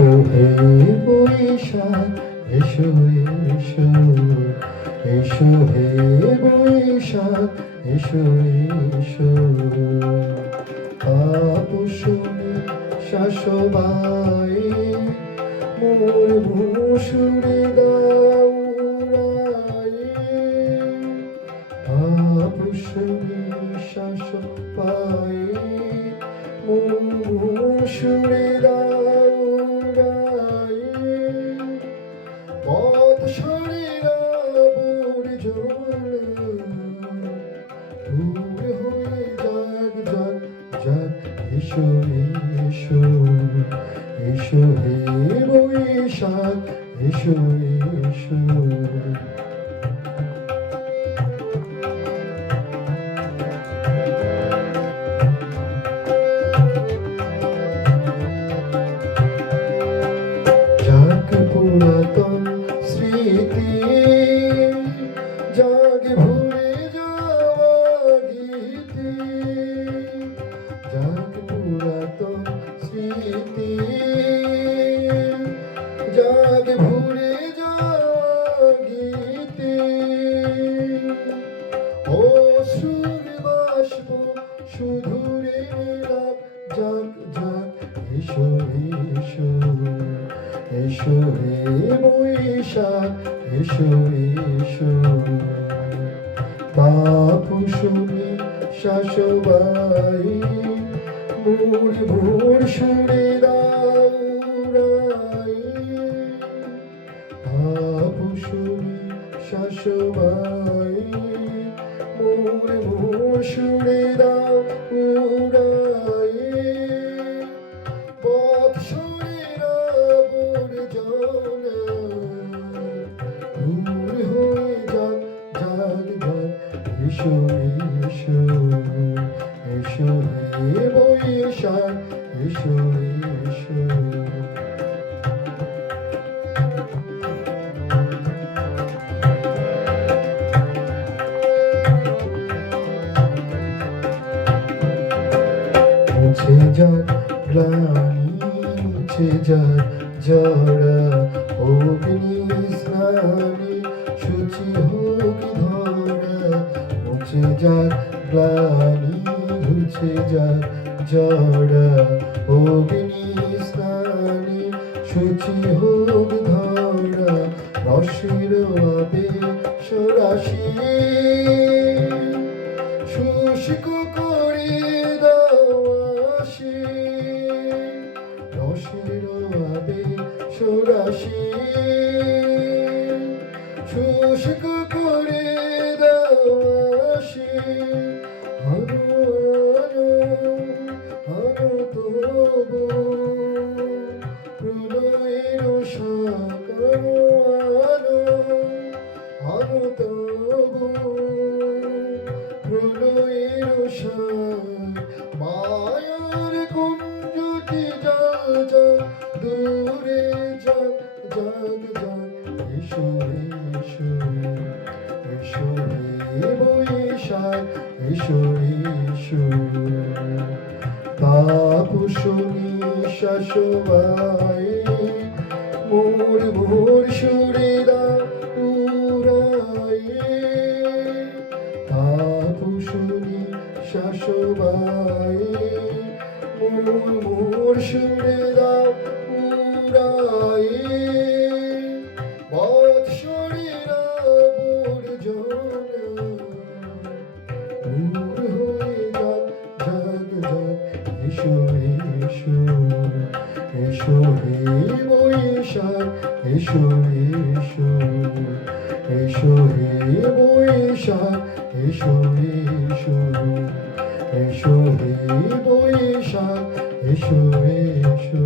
এসো হে বৈশাখ এসো এসো, এসো হে বৈশাখ এসো এসো। আপুসুনি শাসবাই মোর মুসুরে দাউরাই, আপুসুনি শাসবাই মোর মুসুরে দাউরাই। পথ সরিয়া বর্জনা দূর হয়ে যাক যাক যাক। এসো এসো, এসো হে বৈশাখ এসো এসো। যাক পুরাতন স্মৃতি, জাগে ভুলে যাওয়া গীতি। যাক পুরাতন স্মৃতি, জাগে ভুলে যাওয়া গীতি। অশ্রুর বাষ্প শুধুরে মেলাপ যাক যাক। এসো এসো, এসো হে বৈশাখ এসো এসো। আপুসুনি শাসবাই মোর ভোর সুরে দাউরাই। আপুসুনি শাসবাই মোর ভোর সুরে দাউরাই। পথ সরিয়া বর্জনা দূর হয়ে যাক যাক যাক। এসো এসো, এসো হে বৈশাখ এসো এসো। মুছে যাক গ্লানি, মুছে যাক জরা, অগ্নি স্নানে শুচি হোক ধরা। মুছে যাক গ্লানি, মুছে যাক জরা, অগ্নি স্নানে শুচি হোক ধরা। রসের আবেশ রাশি শুষ্ক করে দাও আসি। রসের আবেশ রাশি শুষ্ক করে দাও আসি। হানো হানো হানো তবু প্রলয়ের শাক। হানো হানো হানো তবু প্রলয়ের শাক। মায়ার কুঞ্জটি যাক যাক দূরে যাক যাক যাক। এসো এসো, এসো হে বৈশাখ এসো এসো। আপুসুনি শাসবাই মোর ভোর সুরে দাউরাই। আপুসুনি শাসবাই মোর সুরে দাউরাই। পথ সরিয়া বর্জনা দূর হয়ে যাক যাক যাক। এসো এসো, এসো হে বৈশাখ এসো এসো, এসো হে বৈশাখ এসো এসো। এসো হে বৈশাখ এসো এসো।